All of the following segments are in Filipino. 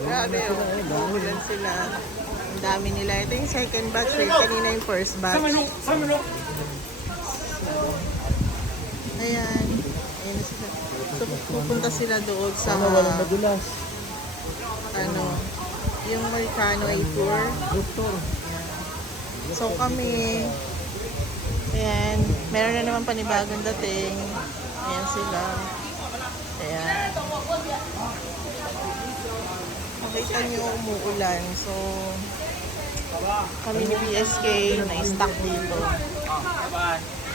Grabe oh. Umuulan sila. Ang dami nila. Ito yung second batch. Kanina yung first batch. Ayan. Ayan na sila. So, pupunta sila doon sa ano, yung Marikano ay tour. So kami, ayan, meron na naman panibagong dating. Ayan sila. Ayan. Makita nyo umuulan. So, kami ni BSK na-stuck dito.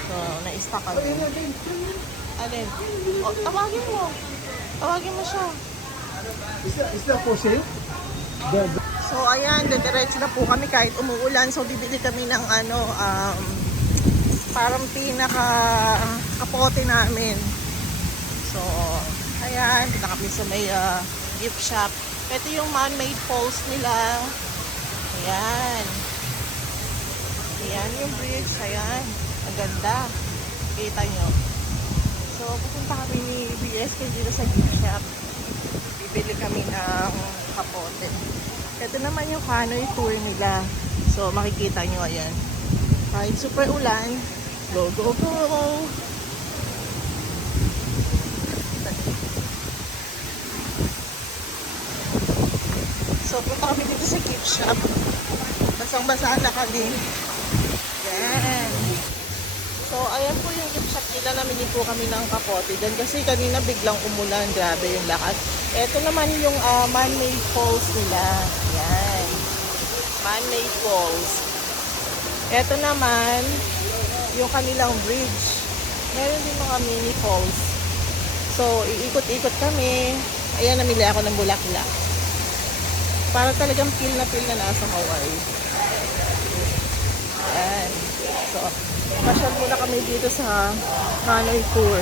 So, na-stuck kami. Alin? O, tawagin mo. Tawagin mo siya. Is that for sale? So, ayan, diretso na po kami kahit umuulan. So, bibili kami ng ano, parang pinaka-kapote namin. So, ayan, punta kami sa may gift shop. Ito yung man-made falls nila. Ayan. Ayan yung bridge. Ayan. Ang ganda. Kita nyo. So, pupunta kami ni BSK dito sa gift shop. Bibili kami ng kapote. Ito naman yung canoe tour nila. So, makikita nyo, ayan. Kahit super ulan, go, go, go! So, punta kami dito sa gift shop. Basang-basa na kami. Ayan. So, ayan po yung gift shop nila. Namili po kami ng kapote dyan. Kasi kanina biglang umulan. Grabe yung lakas. Ito naman yung man-made falls nila. Ayan. Man-made falls. Ito naman yung kanilang bridge. Meron din mga mini falls. So, iikot-ikot kami. Ayan, namili ako ng bulaklak. Para talagang feel na nasa Hawaii. Ayan. So, masyal muna kami dito sa canoe tour.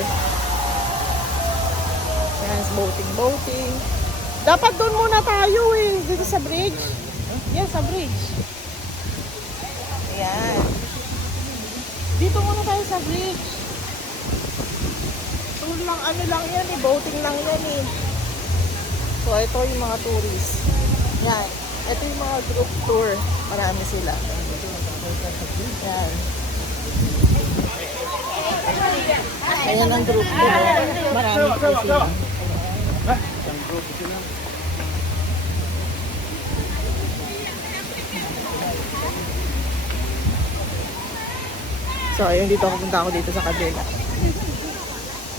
Ayan, boating. Dapat doon muna tayo eh. Dito sa bridge. Yan, sa bridge. Ayan. Dito muna tayo sa bridge. Tour lang, ano lang yan eh. Boating lang yan eh. So, ito yung mga tourists. Yan. Ito yung mga group tour. Marami sila. Yan. Ayan ang group tour. Marami po sila. So, ayun, dito pupunta ako dito sa kabila.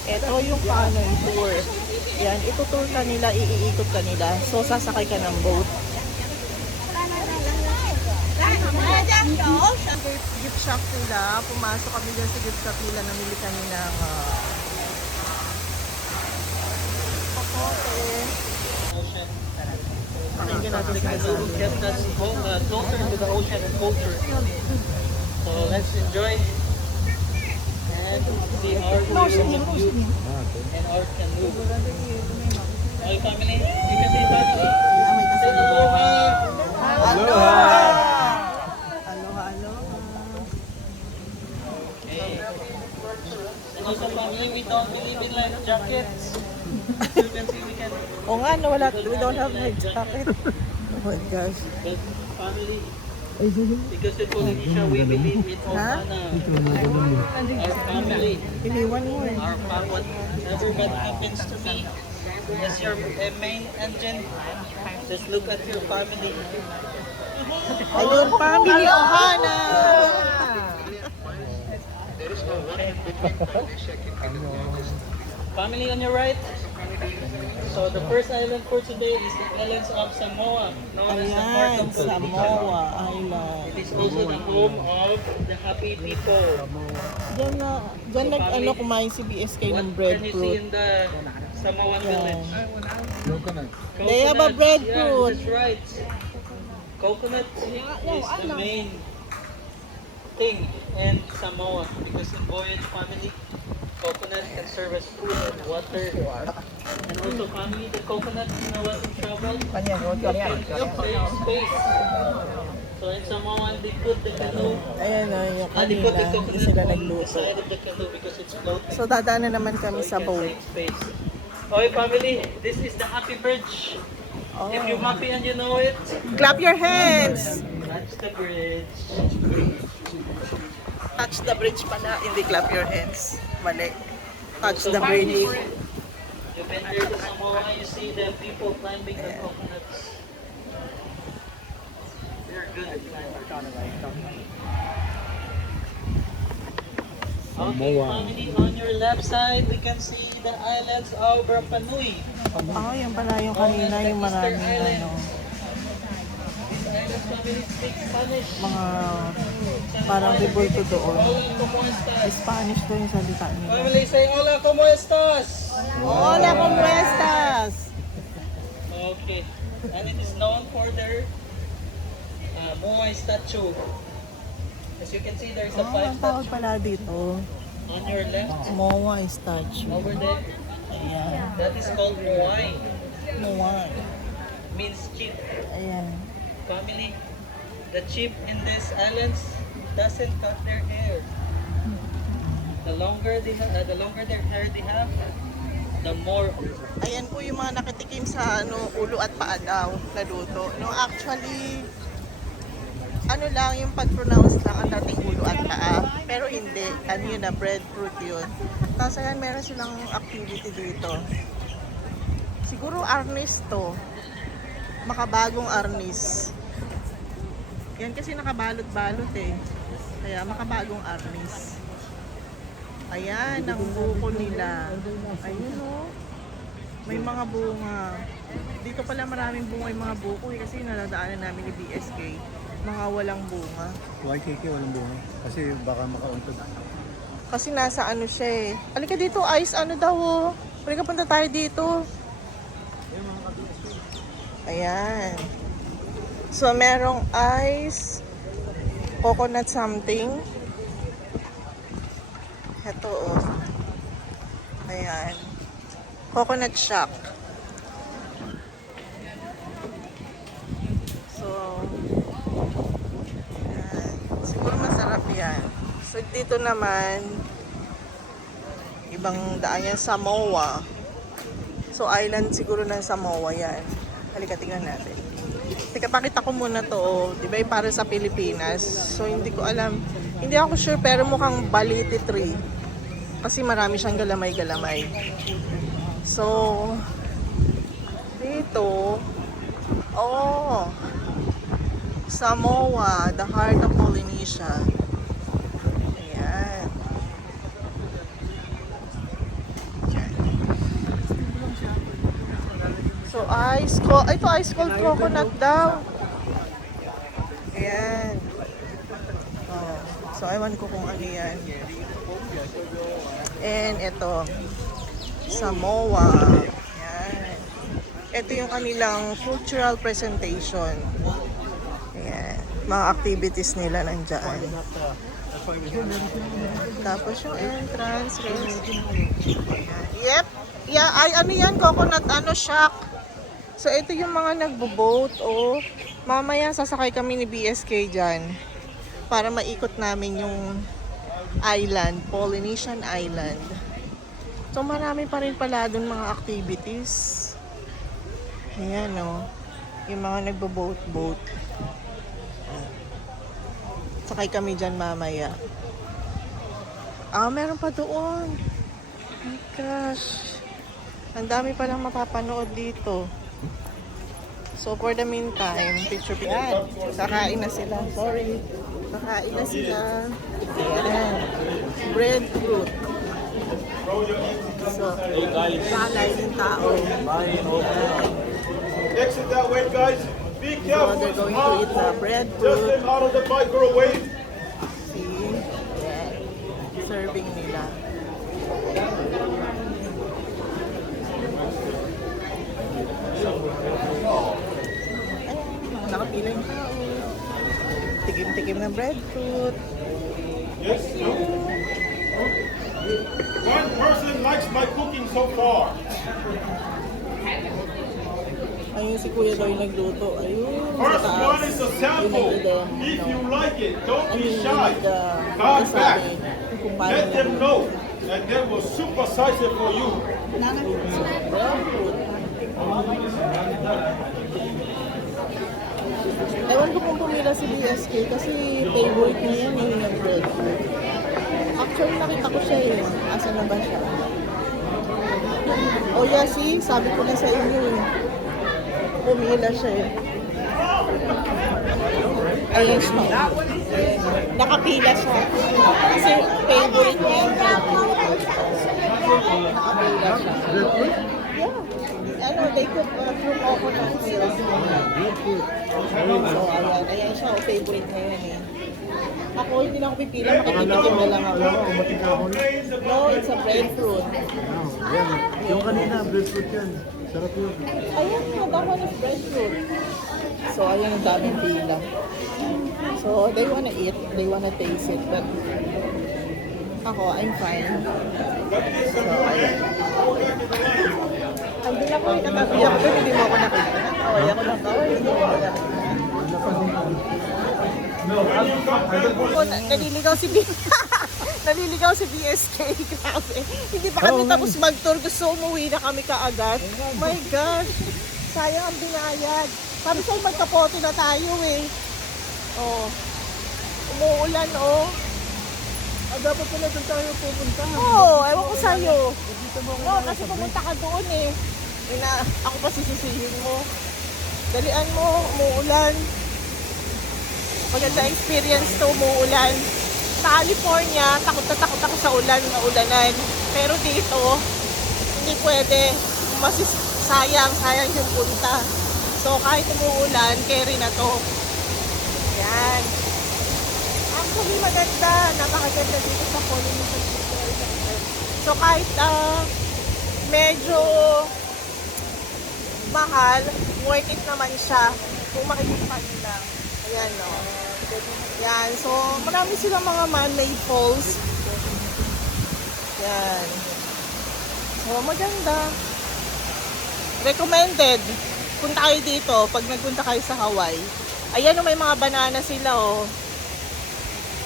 Ito yung canoe tour. Yan, itutour ka nila, iikot ka nila. So, sasakay ka ng boat. Gift shop nila. Pumasok kami dyan sa gift shop nila. Namili kami ng kapote. Pakinggan natin sila sa Get us closer to the ocean and culture. So let's enjoy and see our view and our canoe. Okay, family, you can say bye. Say aloha. Aloha! Aloha. Okay. And also, family, we don't believe in life jackets. You can see we can. O nga, no, we don't have my jacket. Oh my gosh. But family, because in Polynesia we believe in Ohana. Our family, Iniwan mo eh. our family, whatever that happens to me, as your main engine, just look at your family. Ayun, family Ohana! Family on your right. So the first island for today is the islands of Samoa, known as the heart Ayan, of Polynesia. Samoa Island. It is also the home of the happy people. Diyan nag-ano kumain si BSK ng What can you see breadfruit. in the Samoan village? Coconut. They have a Coconuts. breadfruit. Yeah, that's right. Coconut is the main thing in Samoa because in Voyage family, coconut can serve as food and water. And also family, the coconut, you know what, in travel, save space. So in Samoan, they put the canoe, Ayan o, yung they put the kanina, hindi coconut sila on the nagluto. side of the canoe because it's floating. So dadaanan naman kami So sa it can boat. save space. Okay family, this is the Happy Bridge. If you're happy and you know it, Clap your hands! touch the bridge. Touch the bridge pala, hindi clap your hands. Mali. Touch So the bridge. You've been there to Samoa, you see the people climbing the coconuts. They're good at climbing. Okay, family, on your left side, we can see the islands of Rapa Nui. Yan pala yung kanina, yung maraming ano, These islands, family, speak Spanish. mga parang ribulto doon. Hola, ¿cómo estás? Spanish to yung salita nila. Family, say hola, ¿cómo estás? Hola, ¿cómo estás? Okay, and it is known for their Moai statue. As you can see, there's a Ang tawag statue pala dito. on your left. Moa statue. Over there, Ayan. that is called Moai. Moa. Means chief. Ayan. Family, the chief in these islands doesn't cut their hair. The longer their hair they have, the more. Ayan po yung mga nakatikim sa ulo at paa daw na luto. No, actually, ano lang yung pag-pronounce lang ang dating ulo at paa. Pero hindi, kanina breadfruit yun. Tapos ayan, meron silang activity dito. Siguro arnis to. Makabagong arnis. Yan kasi nakabalot-balot eh. Kaya makabagong arnis. Ayan, ang buko nila. Ayun o. May mga bunga. Dito pala maraming bunga yung mga buko eh. Kasi naladaanan namin ni BSK. Mga walang bunga. YKK walang bunga. Kasi baka makauntog. Kasi nasa ano siya eh. Halika dito, ice ano daw oh. Halika punta tayo dito. Ayan. So merong ice, coconut something. Ito oh. Ayan. Coconut shock. So, ayan. Siguro masarap yan. So dito naman, ibang daan yan, Samoa. So island siguro ng Samoa yan. Halika, tingnan natin. Teka, pakita ko muna to. Oh. Diba yung para sa Pilipinas? So hindi ko alam. Hindi ako sure pero mukhang baliti tree. Kasi marami siyang galamay-galamay. So, dito, oh, Samoa, the heart of Polynesia. Ayan. So, ice cold coconut daw. Ayan. Oh, so, ewan ko kung ano yan. And ito, Samoa. Ayan. Ito yung kanilang cultural presentation. Ayan. Mga activities nila nandyan. Tapos yung entrance. Yep. Yeah, ay ano yan, coconut shock. So ito yung mga nagbo-boat. Oh. Mamaya sasakay kami ni BSK dyan. Para maikot namin yung island, Polynesian Island. So marami pa rin pala dun mga activities. Ayan o. Yung mga nagbo-boat. Sakay kami dyan mamaya. Meron pa doon. Oh my gosh. Ang dami palang mapapanood dito. So for the meantime, picture. Yan. Kakain na sila. Sorry. Kakain na sila. Ayan. Breadfruit. So, kalay ng tao. Exit that way, guys. Be So careful. they're going to eat the Just breadfruit. came out of the microwave. See? Ayan. Serving nila. Ayan. Nakapila yung tao. Tikim-tikim ng breadfruit. Yes. One person likes my cooking so far. Ayun si Kuya daw yung nagluto. Ayun. sa First taas. one is a sample. Yung If you like it, don't I be mean, shy. nagsasabi Back back. kung paano Let them nagluto. know, and they will supersize it for you. Breadfruit. Gusto kong pumila si BSK kasi favorite niya yan eh, yung breadfruit. Actually, nakita ko siya eh. Asa na ba siya? Oh yeah, see? Sabi ko na sa inyo eh. Pumila siya eh. Ayun siya. Nakapila siya. Kasi favorite niya yung breadfruit. Nakapila siya. Yeah. Ano, they cook from coconut milk. So, ayan siya, favorite na yun eh. Ako, hindi na ako pipila, makikitikim na lang ako. No, it's a breadfruit. Yung kanina, breadfruit yan. Sarap yun. Ayan, that one is breadfruit. So, ayan ang daming pila. So, they wanna eat, they wanna taste it, but ako, I'm fine. So, ayan. Hindi ako nakatabiyak ko, hindi mo ako nakita. Nakaway ako ng kaway, hindi mo ako nakita. Naliligaw si Naliligaw si BSK, grabe. Hindi pa kami tapos mag-tour, gusto umuwi na kami kaagad. My gosh, sayang ang binayad. Sabi sa'yo magkapote na tayo eh. Oh, umuulan oh. Dapat pala doon tayo pupunta. Oo, ewan ko sa'yo. Oo, kasi pumunta ka doon eh. Ako pa sisisihin mo. Dalian mo, umuulan. Maganda experience to, umuulan. Sa California, takot na takot ako sa ulan, ulanan. Pero dito, hindi pwede. Sayang yung punta. So kahit umuulan, carry na to. Yan. Actually maganda, napakaganda dito sa Colony Hospital Center. So kahit medyo mahal, worth it naman siya kung makikita nyo lang. Ayan no. Yan, so marami silang mga man-made falls. Yan. So maganda. Recommended. Punta kayo dito pag nagpunta kayo sa Hawaii. Ayan may mga banana sila oh.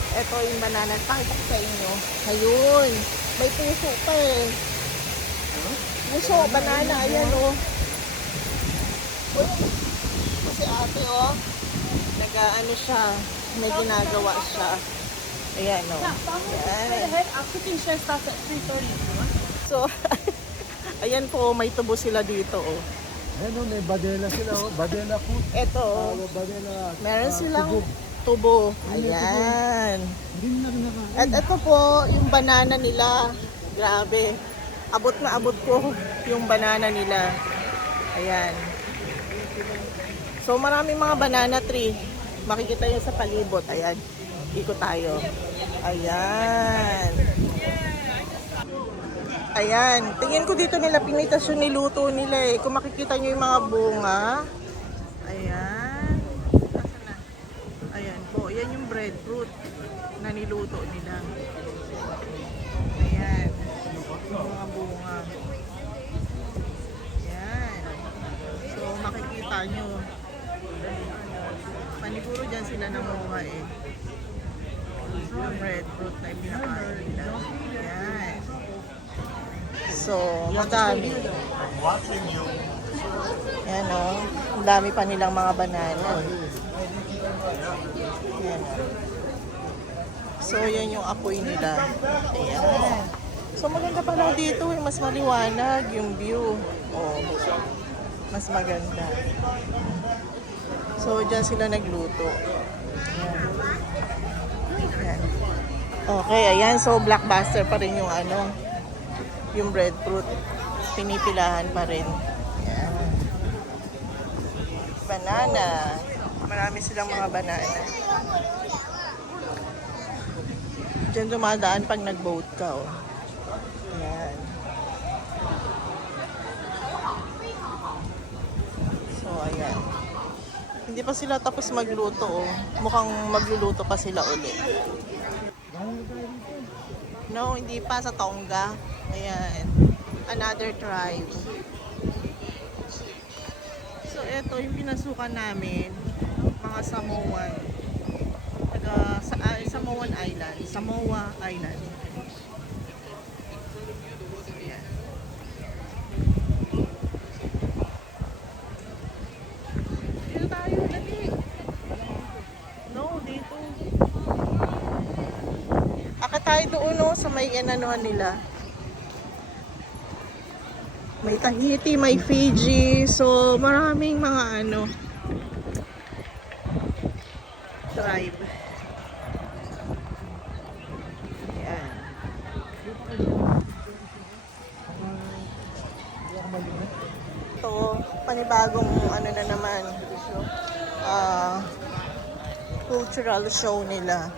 Ito yung banana. Pakita ko sa inyo. Ayun. May puso pa eh. Puso, banana. Ayan oh. Si ate oh. Nag-ano siya. May ginagawa siya. Ayan oh. Ayan. Cooking show starts at 3:30. So, ayan po. May tubo sila dito oh. Ayun, may badela sila. Badela food. Ito oh. Badela. Meron silang tubo. Ayan. At ito po, yung banana nila. Grabe. Abot na abot ko yung banana nila. Ayan. So maraming mga banana tree. Makikita yun sa palibot. Ayan. Ikot tayo. Ayan. Ayan. Tingin ko dito nila pinitas yung niluto nila eh. Kung makikita nyo yung mga bunga. Ayan. Nasaan na? Ayan po. Ayan yung breadfruit na niluto nila. Ayan. Yung mga bunga. Ayan. So makikita nyo. Paniguro dyan sila nanguha eh. Yung breadfruit na pinakain nila. Ayan. So, madami. Ayan o. Ang dami pa nilang mga banana. Ayan o. So, yan yung apoy nila. Ayan. So, maganda pala dito eh. Mas maliwanag yung view. Oh, mas maganda. So, dyan sila nagluto. Ayan. Ayan. Okay, ayan. So, blockbuster pa rin yung ano, yung breadfruit. Pinipilahan pa rin. Ayan. Banana. Marami silang mga banana. Diyan dumadaan pag nag-boat ka, oh. Ayan. So, ayan. Hindi pa sila tapos magluto, oh. Mukhang magluluto pa sila ulit. No, hindi pa sa Tonga. Ayan. Another tribe. So, ito yung pinasukan namin. Mga Samoan. Samoan Island. Samoa Island. Ayan. Dito tayo, dali. tayo doon no, sa may inanuhan nila. May Tahiti, may Fiji. So, maraming mga ano, tribe. Ayan. Ito, panibagong ano na naman. Cultural show nila.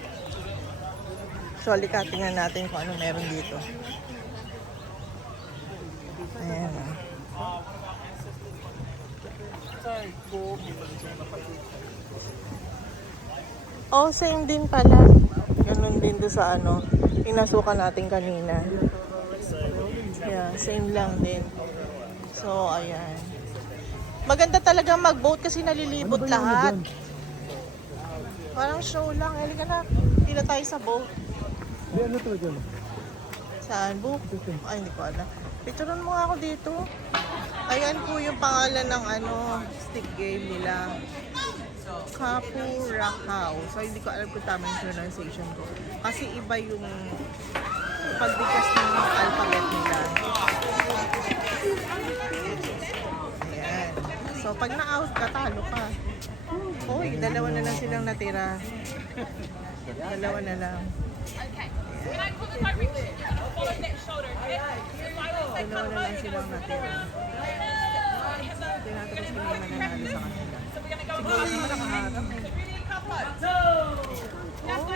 So, halika, tingnan natin kung ano meron dito. Ayan. Oh, same din pala. Ganun din doon sa ano, pinasukan natin kanina. Yeah, same lang din. So, ayan. Maganda talaga mag-boat kasi nalilibot lahat. Parang show lang. Halika na. Hindi na tayo sa boat. Di ano to dyan? Saan? Book? Ay, hindi ko alam. Picturean mo nga ako dito. Ayan po yung pangalan ng ano, stick game nila. Kapurakaw. So, hindi ko alam kung tama yung pronunciation ko. Kasi iba yung pagbigkas ng alphabet nila. Ayan. So, pag na-out ka, talo ka. Uy, dalawa na lang silang natira. Dalawa na lang. Dalawa na lang silang natira. Tingnan ko sino yung mananalo sa kanila. Siguro naman nakaharap eh. Oh,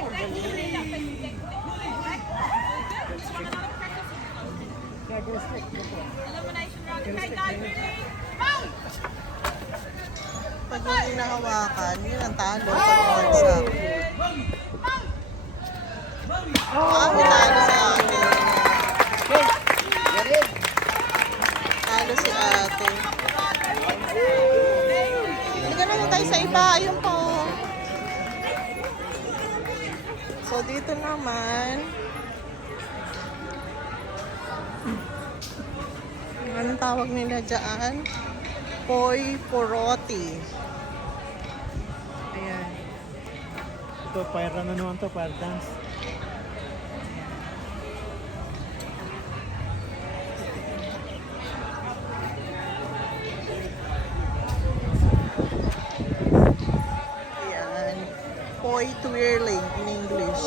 pag hindi nahawakan, yun ang talo sa WhatsApp. May talo sa akin. Talo si ate. Hindi ka naman tayo sa iba. Ayun po. So, dito naman. Anong tawag nila dyan? Poi Poroti. Ayan. Ito, fire na naman to, fire dance. Ayan. Poi twirling in English.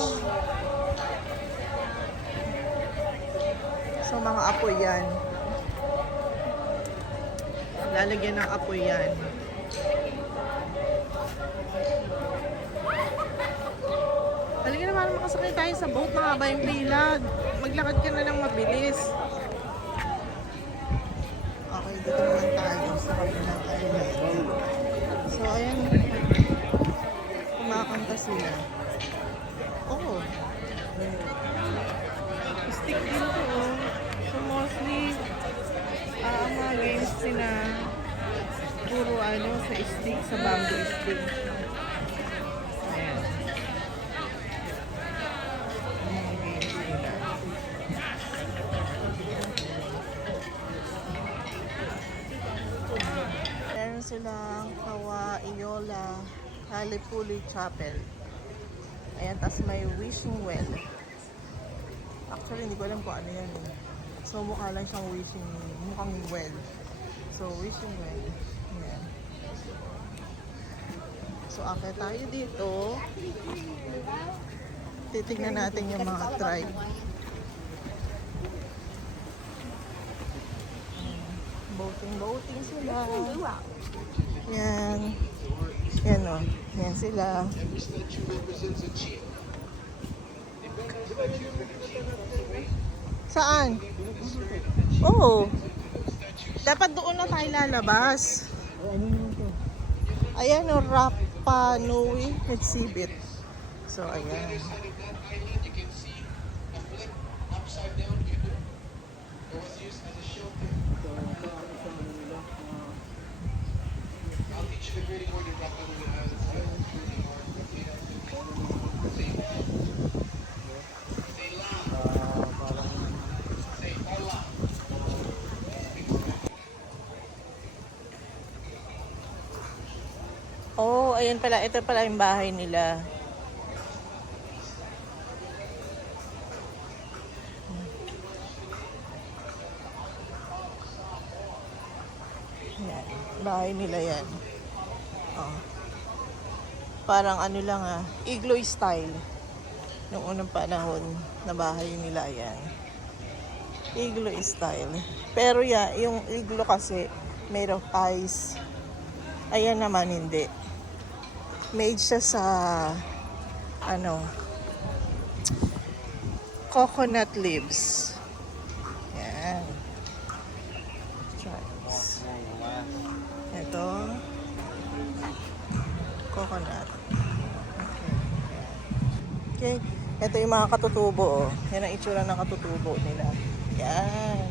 So, mga apoy yan. Lalagyan ng apoy yan. Halika naman, makasakay tayo sa boat. Mahaba yung pila. Maglakad ka na lang mabilis. Okay, dito naman tayo sa kabilang island. So, ayan. Kumakanta sila. Oh. Stick din to. So, mostly, ang mga games sila puro ano, sa stick, sa bamboo stick. Ayan. Mga games nila. Meron silang Hawaiola Kalipuli Chapel. Ayan, tas may wishing well. Actually, hindi ko alam kung ano yan. So, mukha lang siyang wishing, mukhang well. So, wishing well. Ayan. So, akit tayo dito. Titignan natin yung mga tribe. Boating sila. Yan. Yan o. Yan sila. Saan? Oo. Dapat doon na tayo lalabas. Ayan o, Rapa Nui exhibit. So, ayan. Oh, ayan pala. Ito pala yung bahay nila. Bahay nila yan. Oh. Parang ano lang igloo style. Noong unang panahon na bahay nila yan. Igloo style. Pero yung igloo kasi made of ice. Ayan naman hindi. Made siya sa coconut leaves. Yan. Stripes. Ito. Coconut. Okay. Ito yung mga katutubo. Yan ang itsura ng katutubo nila. Yan.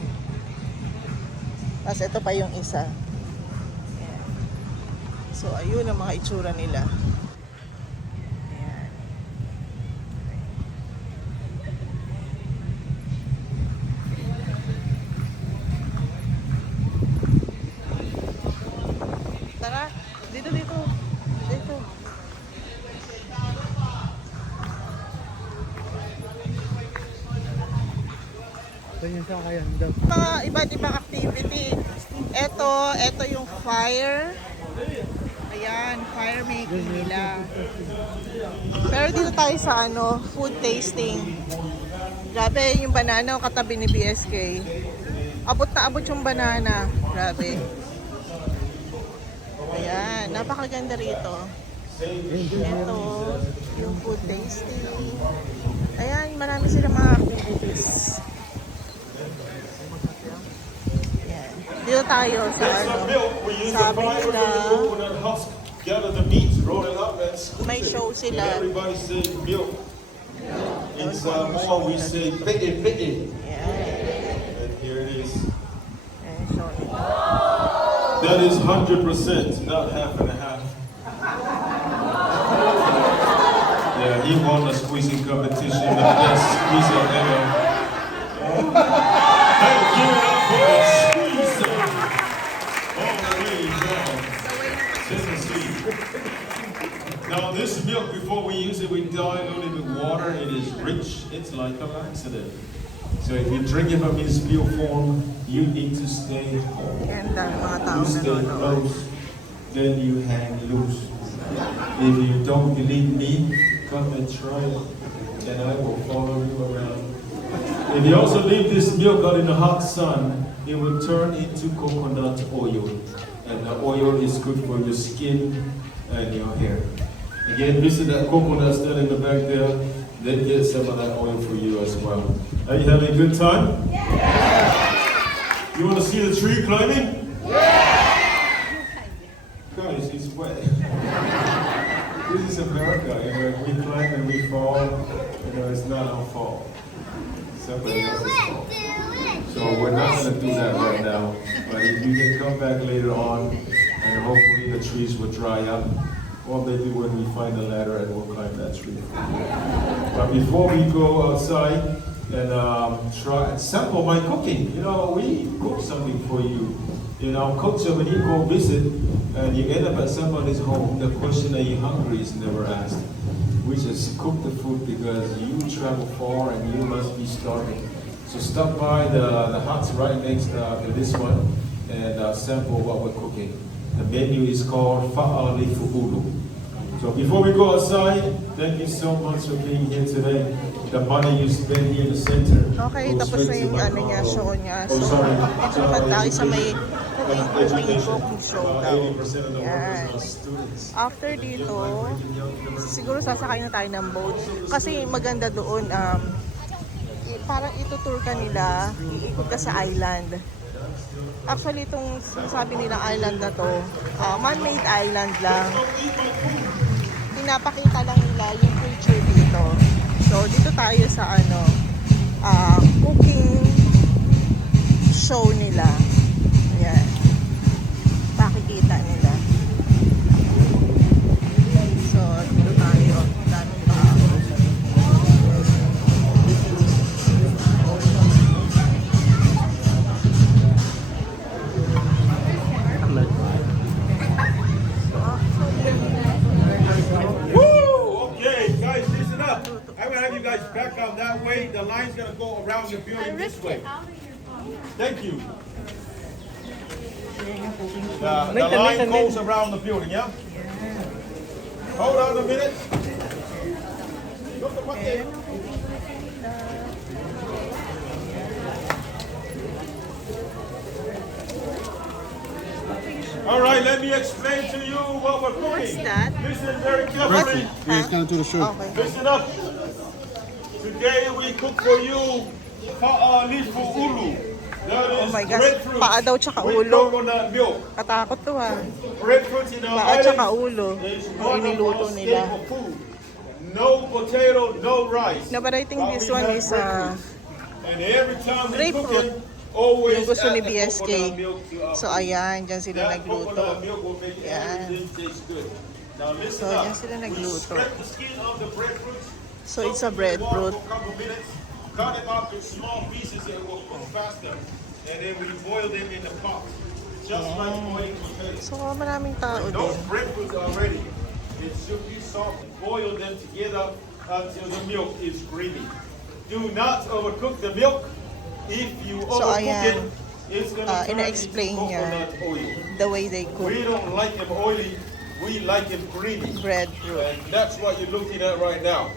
Tapos ito pa yung isa. Yan. So, ayun ang mga itsura nila. Yan. Tara, dito. Ganyan sa kayan daw. Mga iba't ibang activity. Ito yung fire. Ayan, fire making nila. Pero dito tayo sa food tasting. Grabe, yung banana o katabi ni BSK. Abot na abot yung banana. Grabe. Ayan, napakaganda rito. Ito, yung food tasting. Ayan, marami silang mga activities. Ayan. Dito tayo sa Milk, we use a sabi fiber nila, in the coconut husk. Gather the meats, roll it up, and squeeze may it. show And sila. everybody say milk. In Samoa, we say peke. Ayan. And here it is. Ayan, show nila. That is 100%, not half and a half. Yeah, he won a squeezing competition, the best squeezer ever. Thank you for the squeezer. All the way from Tennessee. Now this milk, before we use it, we dilute it with water. It is rich. It's like a laxative. So if you drink it from its pure form, you need to stay home. Ayan, dami mga tao You stay nanonood. close, then you hang loose. If you don't believe me, come and try it, and I will follow you around. If you also leave this milk out in the hot sun, it will turn into coconut oil, and the oil is good for your skin and your hair. Again, visit that coconut stand in the back there. Then get some of that oil for you as well. Are you having a good time? Yeah! You want to see the tree climbing? Yeah! Guys, it's wet. This is America. We climb and we fall. It's not our fault. Somebody else's fault. So we're not going to do that right now. But if you can come back later on, and hopefully the trees will dry up. Or maybe when we find a ladder and we'll climb that tree. But before we go outside and try and sample my cooking, we cook something for you. Culture, when you go visit and you end up at somebody's home, the question, are you hungry, is never asked. We just cook the food because you travel far and you must be starving. So stop by the huts right next to this one and sample what we're cooking. The menu is called Fa'ali Fu'ulu. So before we go outside, thank you so much for being here today. The money you spend here in the center. Okay, goes tapos na straight to yung my niya, car. show niya. Oh, So, sorry. ito naman tayo sa may Education. cooking show About daw. 80% of the Yan. workers are students. After dito, siguro sasakay na tayo ng boat. Kasi maganda doon, parang itutour ka nila, iikot ka sa island. Actually, itong sinasabi nilang island na to, man-made island lang. Pinapakita lang nila yung culture dito. So, dito tayo sa cooking show nila. Ayan. Pakikita nila. So, dito tayo. Daming tao. Woo! Okay, guys, listen up. I'm gonna have you guys back out that way. The line's gonna go around the building this way. Thank you. The line goes around the building, yeah? Hold on a minute. Look at what they... All right, let me explain to you what we're cooking. What's that? Listen very carefully. Please come to the show. Okay. Listen up. Today we cook for you lifu ulu. That Oh is my gosh, breadfruit paa daw tsaka with ulo. coconut milk. Katakot to ha. Breadfruit in our Paa tsaka islands ulo. is Ang one of iniluto our nila. staple food. No potato, no rice. No, but I think But this we one have is breadfruit. And every time we cook grapefruit. it, always Yung gusto add ni the BSK. coconut milk to our So food. ayan, dyan sila That nagluto. coconut milk will make Yan. everything taste good. Now listen So, up. yan sila We nagluto. scrape the skin of the breadfruit. So it's a soak it in water breadfruit. for a couple minutes. Cut them up in small pieces and it will cook faster. And then we boil them in the pot. Just like boiling potatoes. So maraming tao Those din. breadfruits are ready. It should be soft. Boil them together until the milk is creamy. Do not overcook the milk. If you overcook ayan, it, it's gonna turn into ina-explain niya coconut oil. the way they cook We don't like them oily. We like them creamy. breadfruit. And that's what you're looking at right now.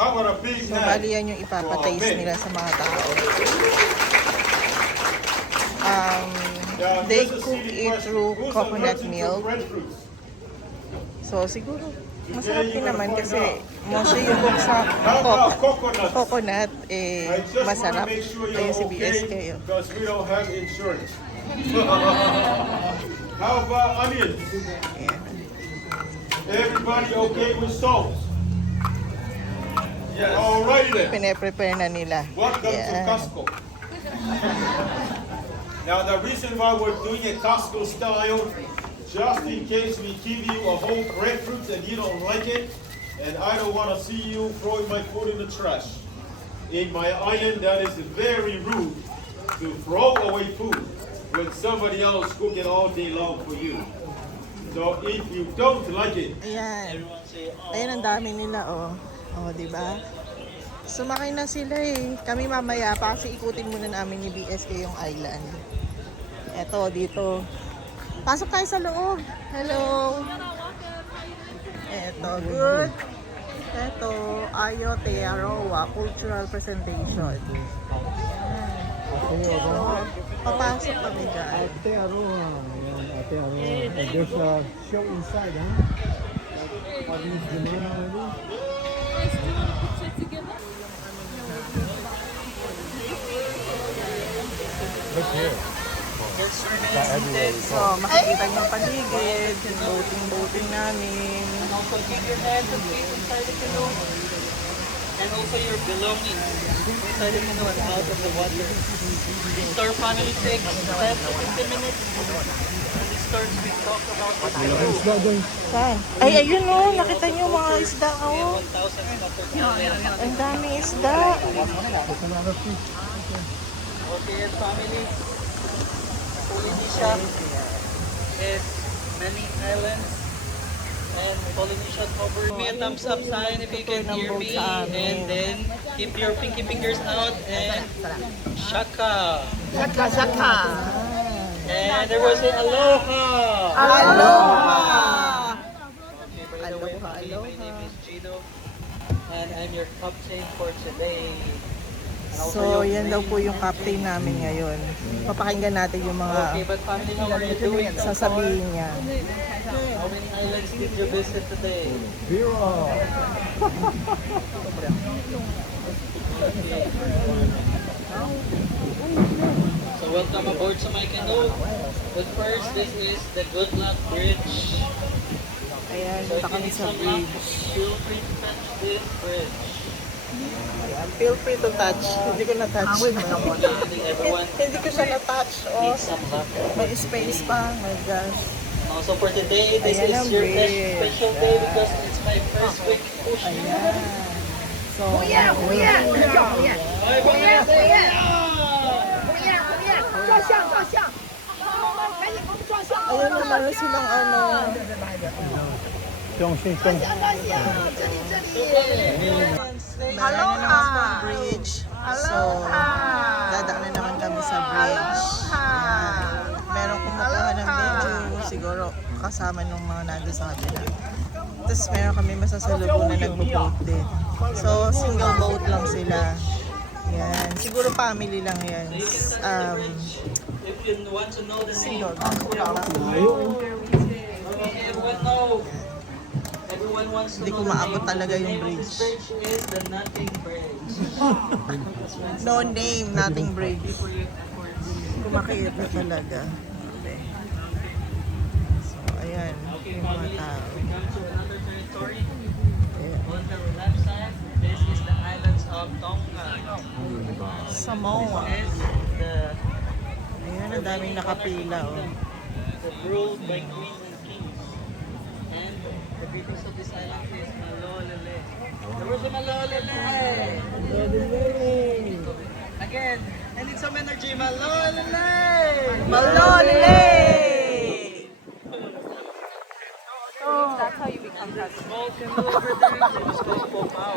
How about a big So hand? bali yan yung ipapataste nila sa mga tao. Now, They here's a cook silly it question. through Who's coconut allergic to milk. breadfruits? So siguro masarap din naman kasi mostly yung cook sa How about coconut? coconut I just masarap. want to make sure Ayun you're si BSK. okay Yun. because we don't have insurance. How about onions? Ayan. Everybody okay with salt? Yes. Alrighty then. Pine-prepare na nila. Welcome to Ayan. Costco. Now the reason why we're doing it Costco style, just in case we give you a whole breadfruit and you don't like it, and I don't want to see you throwing my food in the trash. In my island, that is very rude to throw away food when somebody else cook it all day long for you. So if you don't like it, Ayan. Everyone say, oh. Ayan ang dami nila oh. Oh, di ba? Sumakay na sila eh. Kami mamaya pa kasi ikutin muna namin ni BSK yung island. Eto, dito. Pasok tayo sa loob. Hello. Eto, good. Eto, Aotearoa Cultural Presentation. So, papasok kami dyan. Ate Aroha. Ayan, Ate Aroha. And there's a show inside, huh? What is the name already? Guys, do you want a picture together? Look here. So, makikita niyo yung paligid, yung boating namin. And also keep your hands and feet inside the canoe. And also your belongings inside the canoe and out of the water. This tour family takes 10 to 15 minutes. And this tour we talk about what to do. It's not going. Saan? Ay, ayun oh, nakita niyo mga isda oh. 1,000 scatter. Ang daming isda. There's another fish. Okay, and family. Polynesia is many islands. And Polynesia covers. Give me a thumbs up sign if you can hear me. And then keep your pinky fingers out and shaka. Shaka, shaka. And there was a aloha. Aloha. Okay, by the way, my name is Gino. And I'm your captain for today. And also So, your yan daw name. po yung captain namin ngayon. Papakinggan natin yung Okay, mga but family, how are you doing? sasabihin niya. How many islands did you visit today? Zero. So welcome aboard sa my canoe. But first, this is the Good Luck Bridge. Ayan, So if punta you kami need sa some luck, bridge. feel free to touch this bridge. Ayan, feel free to touch. Hindi ko na-touch. Hopefully everyone Hindi ko siya na-touch. Oh, needs some luck. may space pa. My gosh. Also for today, this Ayan is ang your bridge. special day because it's my first week push. Ayan. So, Bye bye. ayun naman silang ano. Hello bridge. So, dadaan na naman kami sa bridge. Ayan. meron kumukuha ng video. Siguro kasama nung mga nandun sa kabila. Tapos meron kami masasalubong na nagbo-boat din. So, single boat lang sila. Yan. Siguro family lang yan. If you want to know the name, Single. everyone wants to Hindi ko know the maabot name. talaga The yung name of this bridge. bridge is the Nothing Bridge. No name, nothing bridge. For your efforts. Kumakit na talaga. Okay. So, ayan. Okay, Yung mga family, tao. we come to another territory. Ayan. On the left side, this is the islands of Tonga. Samoa. This is the Ayan, ang daming nakapila. Oh. ruled by queens and kings. And the peoples of this island is Malolele. There was a Malolele! Again, I need some energy, Malolele! Malolele! That's how you become president. Small canoe over there, they just go Popao.